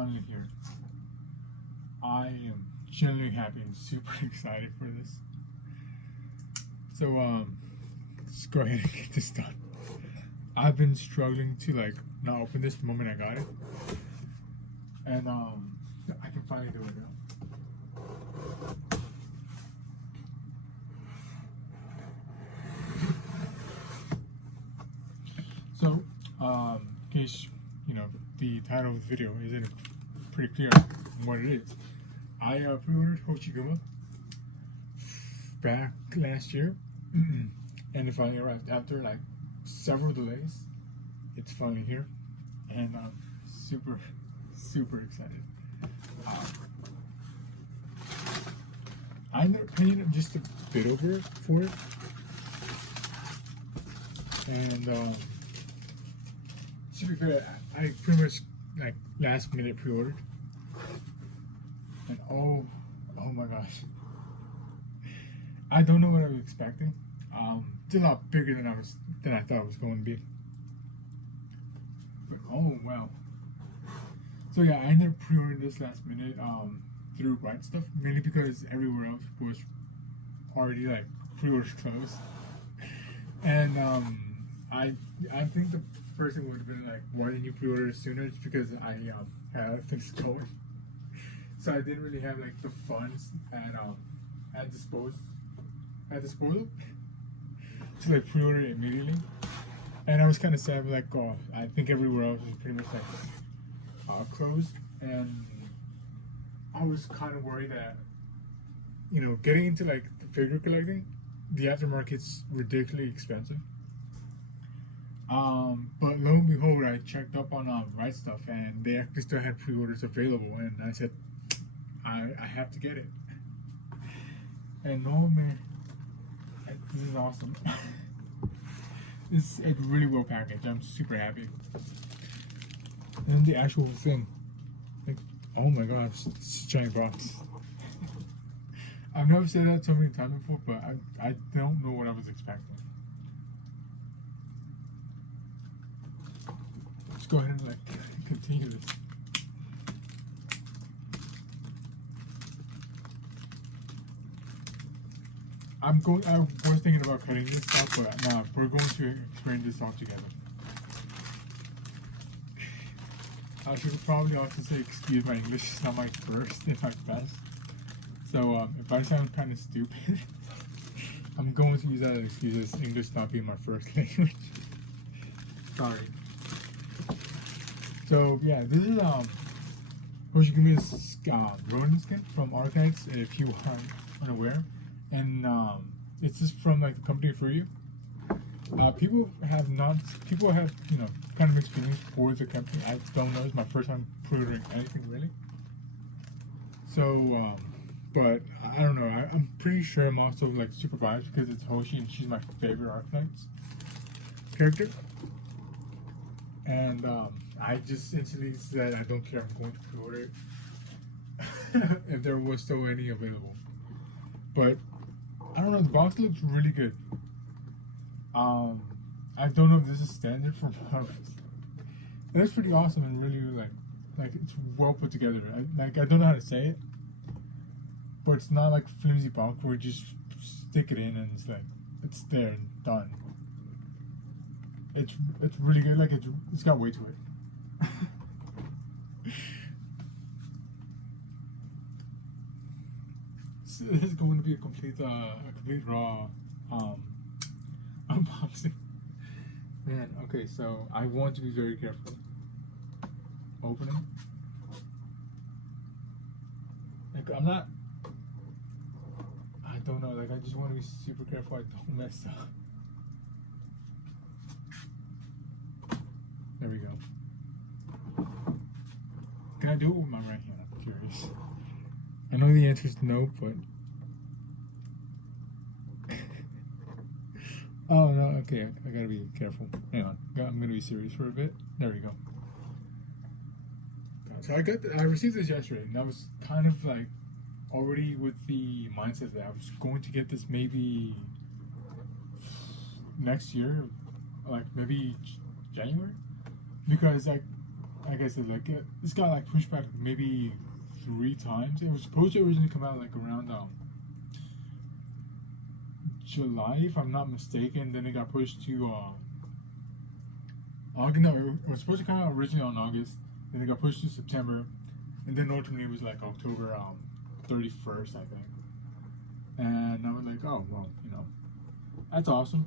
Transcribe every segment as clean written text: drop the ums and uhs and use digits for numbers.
finally here. I am genuinely happy and super excited for this. So let's go ahead and get this done. I've been struggling to like not open this the moment I got it, and I can finally do it now. So, in case you know the title of the video isn't pretty clear on what it is, I pre-ordered Hoshiguma back last year, and it finally arrived after like several delays. It's finally here, and I'm super excited. I ended up paying just a bit over for it, and to be fair, I pretty much like last minute pre-ordered, and oh my gosh, I don't know what I was expecting. It's a lot bigger than I thought it was going to be. But oh wow. So yeah, I ended up pre-ordering this last minute through Arknights stuff, mainly because everywhere else was already like pre-orders closed. And I think the first thing would have been like, why didn't you pre-order it sooner? It's because I had things going, so I didn't really have like the funds at disposal to like pre-order it immediately. And I was kind of sad, like, oh, I think everywhere else was pretty much like closed, and I was kind of worried that, you know, getting into like the figure collecting, the aftermarket's ridiculously expensive. But lo and behold, I checked up on Right Stuff, and they actually still had pre-orders available, and I said, I have to get it. And oh man, this is awesome. It's really well packaged. I'm super happy. And the actual thing, like, oh my gosh, it's a giant box. I've never said that so many times before, but I don't know what I was expecting. Let's go ahead and like continue this. I was thinking about cutting this stuff, but nah, we're going to experience this all together. I should probably also say, excuse my English, it's not my first, it's my best. So if I sound kind of stupid, I'm going to use that as excuse as English not being my first language. Sorry. So yeah, this is Hoshiguma's Ronin skin from Arknights, if you are unaware. And it's just from like the company for you. People have you know kind of mixed feelings for the company. I don't know. It's my first time pre-ordering anything really. So, but I don't know. I'm pretty sure I'm also like super biased because it's Hoshi and she's my favorite Arknights character. And I just instantly said I don't care. I'm going to pre-order it if there was still any available. But I don't know, the box looks really good. I don't know if this is standard for Marvel. It looks pretty awesome and really like it's well put together. I don't know how to say it, but it's not like flimsy box where you just stick it in and it's like it's there and done. It's really good. Like it's got weight to it. This is going to be a complete raw unboxing. Man, okay, so I want to be very careful. Opening. Like I don't know, like I just want to be super careful I don't mess up. There we go. Can I do it with my right hand? I'm curious. I know the answer is no, but oh no, okay, I gotta be careful. Hang on, I'm gonna be serious for a bit. There we go. So I received this yesterday, and I was kind of like already with the mindset that I was going to get this maybe next year, like maybe January, because like like I said, like this got like pushed back maybe 3 times. It was supposed to originally come out like around July, if I'm not mistaken. Then it got pushed to August. No, it was supposed to come out originally on August. Then it got pushed to September, and then ultimately it was like October 31st, I think. And I was like, oh well, you know, that's awesome.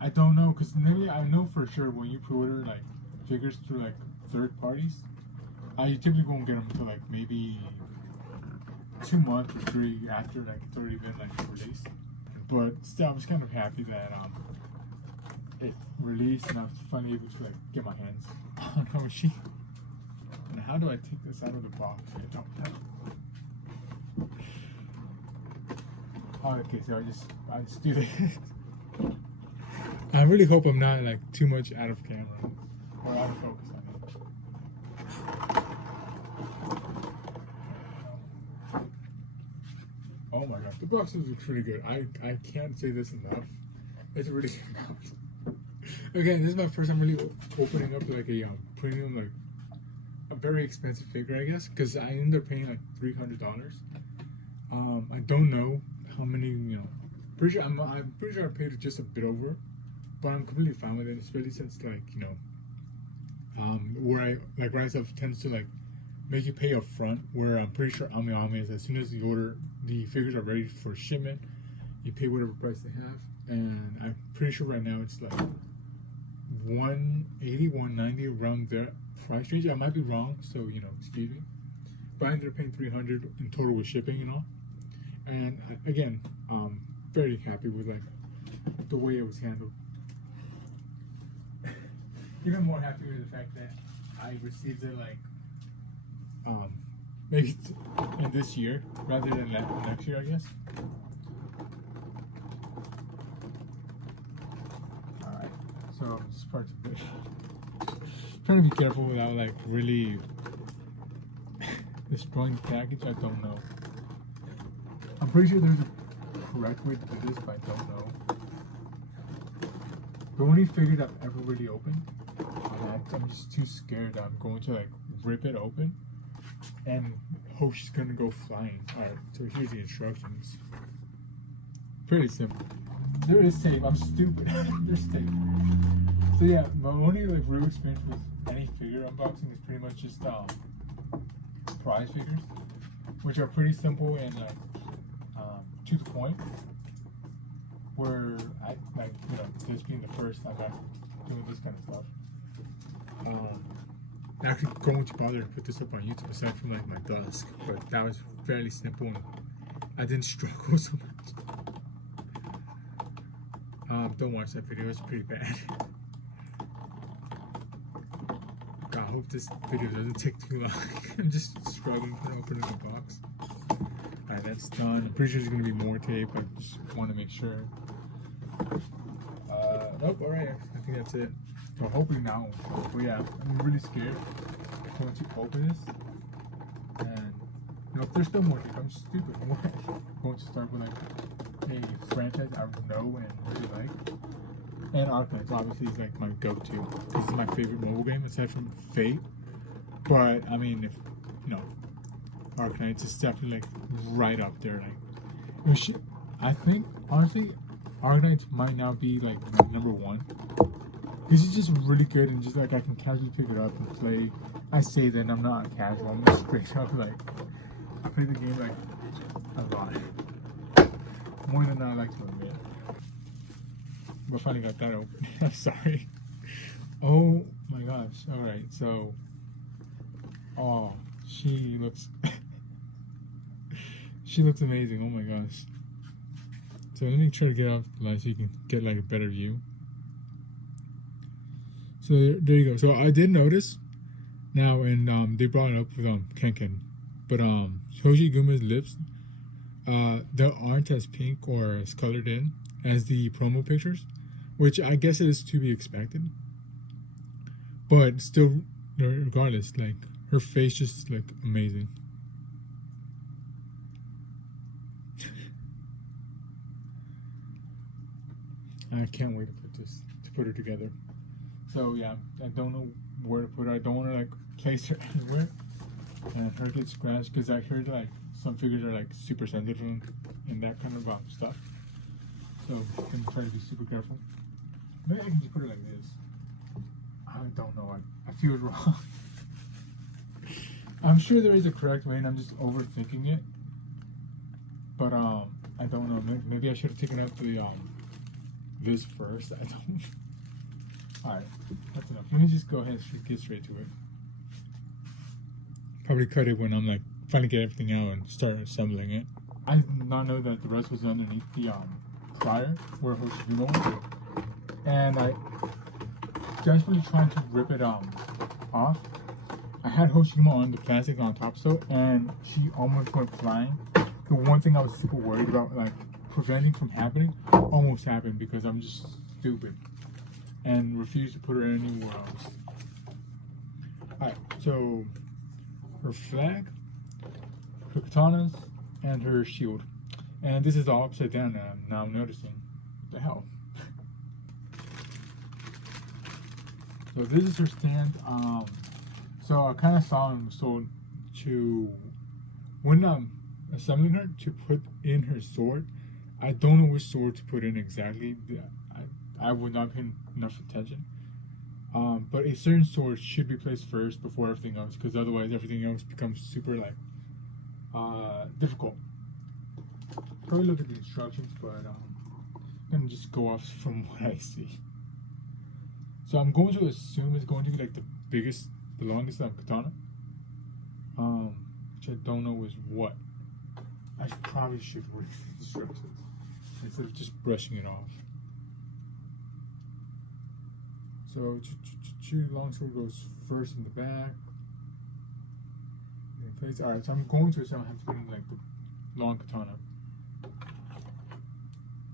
I don't know, because maybe I know for sure when you pre-order like figures through like third parties, I typically won't get them until like maybe 2 months or 3 after like it's already been like released. But still, I was kind of happy that it released and I was finally able to like get my hands on Hoshi. And how do I take this out of the box? I don't know. Oh, okay, so I just do this. I really hope I'm not like too much out of camera or out of focus on it. Oh my gosh, the boxes look pretty good. I can't say this enough. It's really good. Again, this is my first time really opening up like a premium, like a very expensive figure, I guess, because I ended up paying like $300. I don't know how many, you know. I'm pretty sure I paid just a bit over, but I'm completely fine with it, especially since like, you know, where I like Rise Stuff tends to like make you pay up front, where I'm pretty sure Ami is as soon as the figures are ready for shipment, you pay whatever price they have, and I'm pretty sure right now it's like 180, 190 around their price range. I might be wrong, so you know, excuse me. But I ended up paying $300 in total with shipping and all. And again, very happy with like the way it was handled. Even more happy with the fact that I received it like maybe in this year rather than next year, I guess. Alright, so this part's a bit trying to be careful without like really destroying the package. I don't know. I'm pretty sure there's a correct way to do this, but I don't know. The only figure that I've ever really opened, I'm just too scared that I'm going to like rip it open and Hoshi's gonna go flying. Alright, so here's the instructions. Pretty simple. There is tape. I'm stupid. There's tape. So yeah, my only like real experience with any figure unboxing is pretty much just prize figures, which are pretty simple and like to the point. Where I like, you know, this being the first time I'm doing this kind of stuff. Actually going to bother to put this up on YouTube aside from like my desk, but that was fairly simple and I didn't struggle so much. Don't watch that video, it's pretty bad. I hope this video doesn't take too long. I'm just struggling to open the box. Alright, that's done. I'm pretty sure there's going to be more tape. I just want to make sure. Nope, alright. I think that's it. So hopefully now. But yeah, I'm really scared going to open this. And, you know, if there's still more tape, I'm stupid. I'm going to start with like a franchise I know and really like. And Arknights obviously is like my go-to. This is my favorite mobile game aside from Fate. But, I mean, if, you know, Arknights is definitely like right up there. Like, I think honestly, Arknights might now be like number 1 because it's just really good and just like I can casually pick it up and play. I say that I'm not casual. I'm just straight up like I play the game like a lot, more than I like to admit. But finally got that open. I'm sorry. Oh my gosh! All right, so she looks. She looks amazing. Oh my gosh. So let me try to get off the light so you can get like a better view. So there you go. So I did notice now, and they brought it up with Ken, but Hoshiguma's lips, they aren't as pink or as colored in as the promo pictures, which I guess it is to be expected. But still, regardless, like her face just like amazing. I can't wait to put her together. So yeah, I don't know where to put her. I don't want to like place her anywhere and her get scratched, because I heard like some figures are like super sensitive and that kind of stuff. So I'm gonna try to be super careful. Maybe I can just put it like this. I don't know. I feel wrong. I'm sure there is a correct way, and I'm just overthinking it. But I don't know. Maybe I should have taken out the this first. I don't. All right, that's enough. Let me just go ahead and get straight to it. Probably cut it when I'm like finally get everything out and start assembling it. I did not know that the rest was underneath the prior where Hoshiguma was, and I desperately trying to rip it off. I had Hoshiguma on the plastic on top still, and she almost went flying. The one thing I was super worried about, like preventing from happening, almost happened because I'm just stupid and refused to put her anywhere else. Alright, so her flag, her katanas, and her shield. And this is all upside down now I'm noticing. What the hell? So this is her stand. So I kind of saw him sold to, when I'm assembling her, to put in her sword. I don't know which sword to put in exactly. I would not pay enough attention. But a certain sword should be placed first before everything else, because otherwise everything else becomes super like difficult. Probably look at the instructions, but I'm gonna just go off from what I see. So I'm going to assume it's going to be like the biggest, the longest katana. Which I don't know is what. I probably should read the instructions instead of just brushing it off. So longsword goes first in the back. Alright, so I'm going to assume I have to put in like the long katana,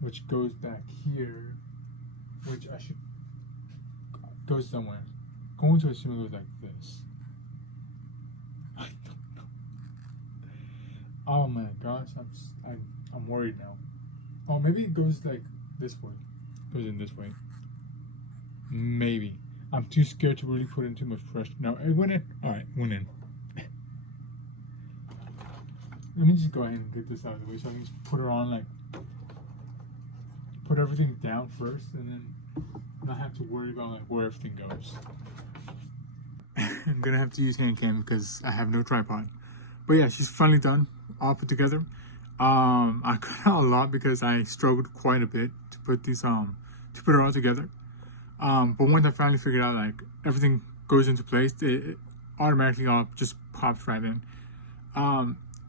which goes back here, which I should go somewhere. Going to assume it goes like this. I don't know. Oh my gosh, I'm worried now. Oh, maybe it goes like this way. Goes in this way. Maybe. I'm too scared to really put in too much pressure. No, it went in. Alright, went in. Let me just go ahead and get this out of the way so I can just put her on, like, put everything down first and then not have to worry about like where everything goes. I'm gonna have to use hand cam because I have no tripod. But yeah, she's finally done, all put together. I cut out a lot because I struggled quite a bit to put these to put her all together. But once I finally figured out like everything goes into place, it automatically all just pops right in.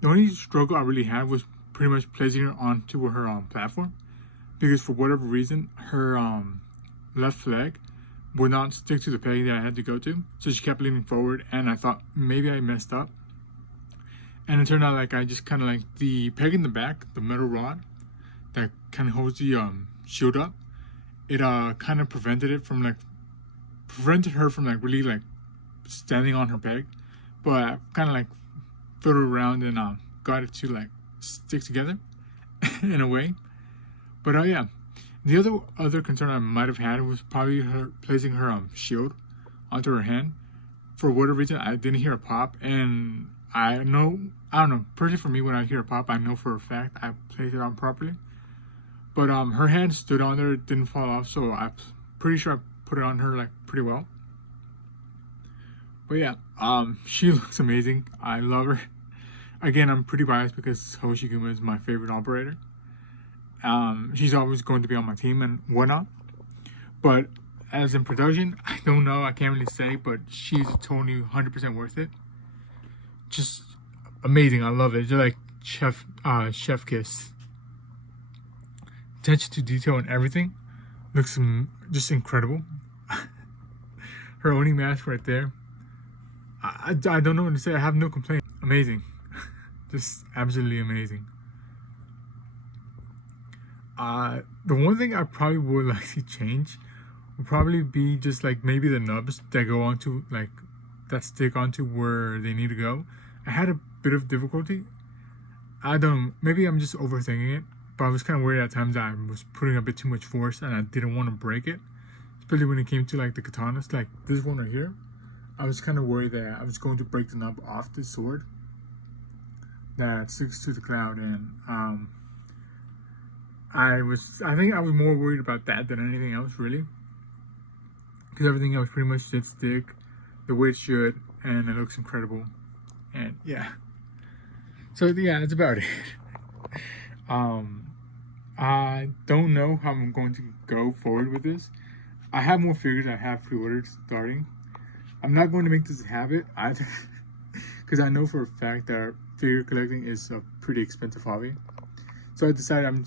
The only struggle I really had was pretty much placing her onto her platform, because for whatever reason her left leg would not stick to the peg that I had to go to, so she kept leaning forward, and I thought maybe I messed up, and it turned out like I just kind of like the peg in the back, the metal rod that kind of holds the shield up, it kind of prevented her from like really like standing on her peg, but I kind of like threw it around and got it to like stick together in a way. But yeah, the other concern I might have had was probably her placing her shield onto her hand. For whatever reason, I didn't hear a pop, and I don't know, personally for me, when I hear a pop, I know for a fact I placed it on properly. But her hand stood on there, it didn't fall off, so I'm pretty sure I put it on her like pretty well. But yeah, she looks amazing. I love her. Again, I'm pretty biased because Hoshiguma is my favorite operator. She's always going to be on my team and whatnot. But as in production, I don't know. I can't really say, but she's totally 100% worth it. Just amazing. I love it. Just like chef kiss. Attention to detail and everything looks just incredible. Her Oni mask right there. I don't know what to say. I have no complaint. Amazing. Just absolutely amazing. The one thing I probably would like to change would probably be just like maybe the nubs that go onto like that stick onto where they need to go. I had a bit of difficulty. I don't know, maybe I'm just overthinking it, but I was kind of worried at times that I was putting a bit too much force and I didn't want to break it, especially when it came to like the katanas, like this one right here. I was kind of worried that I was going to break the nub off the sword that sticks to the cloud, and I think I was more worried about that than anything else, really, because everything else pretty much did stick the way it should, and it looks incredible. And yeah, so yeah, that's about it. I don't know how I'm going to go forward with this. I have more figures I have pre-ordered starting. I'm not going to make this a habit either, because I know for a fact that figure collecting is a pretty expensive hobby. So I decided I'm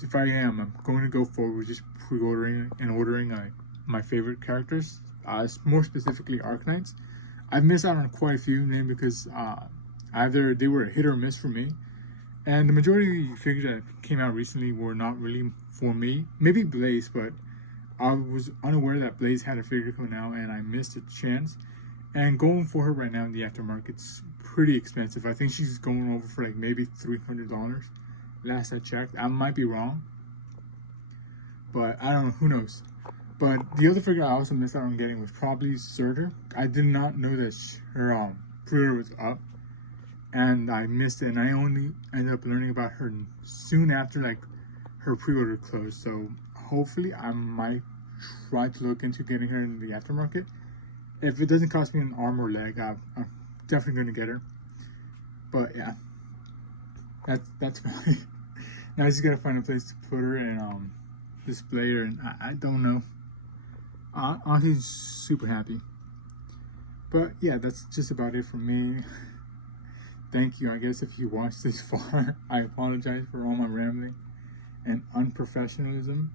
going to go forward with just pre-ordering and ordering my favorite characters, more specifically Arknights. I've missed out on quite a few, mainly because either they were a hit or miss for me, and the majority of the figures that came out recently were not really for me. Maybe Blaze, but I was unaware that Blaze had a figure coming out, and I missed a chance. And going for her right now in the aftermarket's pretty expensive. I think she's going over for like maybe $300. Last I checked, I might be wrong, but I don't know. Who knows? But the other figure I also missed out on getting was probably Surtur. I did not know that her pre-order was up, and I missed it. And I only ended up learning about her soon after like her pre-order closed. So hopefully, I might try to look into getting her in the aftermarket. If it doesn't cost me an arm or leg, I'm definitely going to get her. But yeah, that's about it. Now I just gotta find a place to put her and display her, and I don't know. Honestly, super happy. But yeah, that's just about it for me. Thank you. I guess if you watched this far, I apologize for all my rambling and unprofessionalism.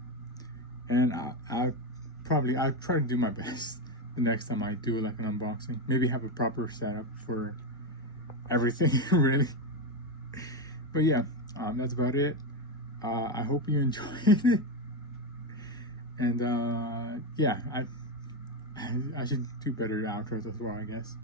And I'll try to do my best the next time I do like an unboxing. Maybe have a proper setup for everything, really. But yeah, that's about it. I hope you enjoyed it. And yeah, I should do better outros as well, I guess.